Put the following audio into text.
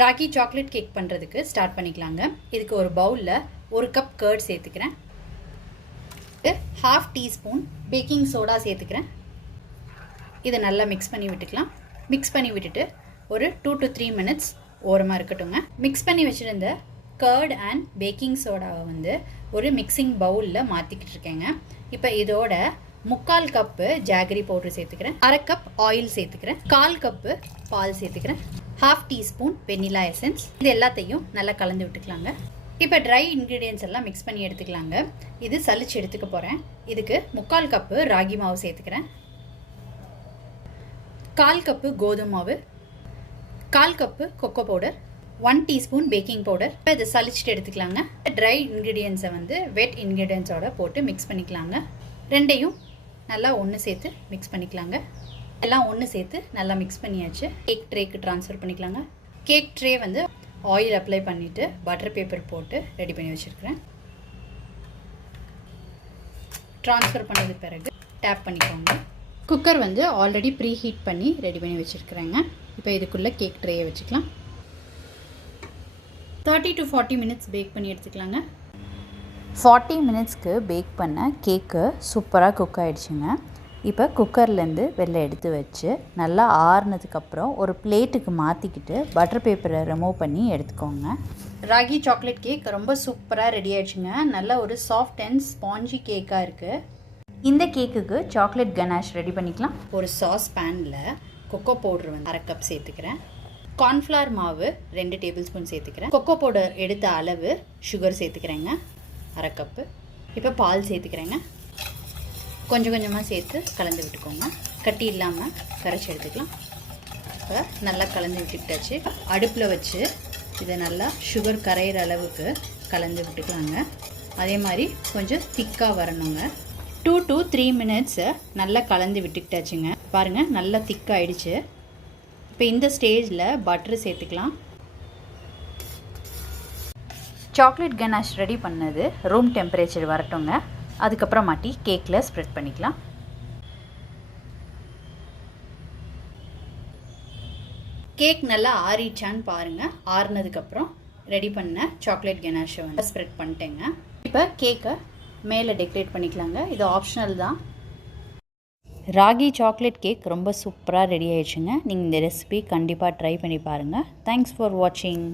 Ragi chocolate cake பண்ணுறதுக்கு start பண்ணிக்கலாங்க. இதுக்கு ஒரு பவுலில் 1 கப் கர்ட் சேர்த்துக்கிறேன். 1/2 டீஸ்பூன் பேக்கிங் சோடா சேர்த்துக்கிறேன். இதை நல்லா மிக்ஸ் பண்ணி விட்டுக்கலாம். மிக்ஸ் பண்ணி விட்டுட்டு ஒரு 2 to 3 மினிட்ஸ் ஓரமாக இருக்கட்டுங்க. மிக்ஸ் பண்ணி வச்சுருந்த கர்ட் அண்ட் பேக்கிங் சோடாவை வந்து ஒரு மிக்சிங் பவுலில் மாற்றிக்கிட்டு இருக்கேங்க. இப்போ இதோட 3/4 கப்பு ஜாகரி பவுடர் சேர்த்துக்கிறேன். 1/2 கப் ஆயில் சேர்த்துக்கிறேன். 1/4 கப்பு பால் சேர்த்துக்கிறேன். 1/2 டீஸ்பூன் வெனிலா எசன்ஸ். இது எல்லாத்தையும் நல்லா கலந்து விட்டுக்கலாங்க. இப்போ ட்ரை இன்க்ரீடியன்ஸ் எல்லாம் மிக்ஸ் பண்ணி எடுத்துக்கலாங்க. இது சலிச்சு எடுத்துக்க போகிறேன். இதுக்கு 3/4 கப்பு ராகி மாவு சேர்த்துக்கிறேன். 1/4 கப்பு கோதுமை மாவு, 1/4 cup cocoa powder, 1 teaspoon baking powder. இப்போ இதை சலிச்சுட்டு எடுத்துக்கலாங்க. ட்ரை இன்க்ரீடியன்ஸை வந்து வெட் இன்க்ரீடியன்ஸோட போட்டு மிக்ஸ் பண்ணிக்கலாங்க. ரெண்டையும் நல்லா ஒன்று சேர்த்து மிக்ஸ் பண்ணிக்கலாங்க. எல்லாம் ஒன்று சேர்த்து நல்லா மிக்ஸ் பண்ணியாச்சு. கேக் ட்ரேக்கு ட்ரான்ஸ்ஃபர் பண்ணிக்கலாங்க. கேக் ட்ரே வந்து ஆயில் அப்ளை பண்ணிவிட்டு பட்டர் பேப்பர் போட்டு ரெடி பண்ணி வச்சுருக்கிறேன். ட்ரான்ஸ்ஃபர் பண்ணது பிறகு டேப் பண்ணிக்கோங்க. குக்கர் வந்து ஆல்ரெடி ப்ரீ ஹீட் பண்ணி ரெடி பண்ணி வச்சுருக்குறேங்க. இப்போ இதுக்குள்ளே கேக் ட்ரேயை வச்சுக்கலாம். 30 to 40 மினிட்ஸ் பேக் பண்ணி எடுத்துக்கலாங்க. 40 மினிட்ஸ்க்கு பேக் பண்ண கேக்கு சூப்பராக குக் ஆகிடுச்சுங்க. இப்போ குக்கர்லேருந்து வெளில எடுத்து வச்சு நல்லா ஆறுனதுக்கப்புறம் ஒரு பிளேட்டுக்கு மாற்றிக்கிட்டு பட்டர் பேப்பரை ரிமூவ் பண்ணி எடுத்துக்கோங்க. ராகி சாக்லேட் கேக் ரொம்ப சூப்பராக ரெடி ஆகிடுச்சுங்க. நல்ல ஒரு சாஃப்ட் அண்ட் ஸ்பாஞ்சி கேக்காக இருக்குது. இந்த கேக்குக்கு சாக்லேட் கனாஷ் ரெடி பண்ணிக்கலாம். ஒரு சாஸ் பேனில் கொக்கோ பவுடர் வந்து 1/2 கப் சேர்த்துக்கிறேன். கார்ன்ஃப்ளவர் மாவு 2 டேபிள் ஸ்பூன் சேர்த்துக்கிறேன். கொக்கோ பவுடர் எடுத்த அளவு சுகர் சேர்த்துக்கிறேங்க, 1/2 கப்பு. இப்போ பால் சேர்த்துக்கிறேங்க. கொஞ்சம் கொஞ்சமாக சேர்த்து கலந்து விட்டுக்கோங்க. கட்டி இல்லாமல் கரைச்சி எடுத்துக்கலாம். இப்போ நல்லா கலந்து விட்டுக்கிட்டாச்சு. அடுப்பில் வச்சு இதை நல்லா சுகர் கரையிற அளவுக்கு கலந்து விட்டுக்கலாங்க. அதே மாதிரி கொஞ்சம் திக்காக வரணுங்க. 2 to 3 மினிட்ஸு நல்லா கலந்து விட்டுக்கிட்டாச்சுங்க. பாருங்கள் நல்லா திக்காகிடுச்சு. இப்போ இந்த ஸ்டேஜில் பட்டர் சேர்த்துக்கலாம். சாக்லேட் கனாஷ் ரெடி பண்ணது ரூம் டெம்பரேச்சர் வரட்டுங்க. அதுக்கப்புறமாட்டி கேக்கில் ஸ்ப்ரெட் பண்ணிக்கலாம். கேக் நல்லா ஆறிச்சான்னு பாருங்கள். ஆறுனதுக்கப்புறம் ரெடி பண்ண சாக்லேட் கனாஷை வந்து ஸ்ப்ரெட் பண்ணிட்டேங்க. இப்போ கேக்கை மேலே டெக்கரேட் பண்ணிக்கலாங்க. இது ஆப்ஷனல் தான். ராகி சாக்லேட் கேக் ரொம்ப சூப்பராக ரெடி ஆயிடுச்சுங்க. நீங்கள் இந்த ரெசிபி கண்டிப்பாக ட்ரை பண்ணி பாருங்கள். தேங்க்ஸ் ஃபார் வாட்சிங்.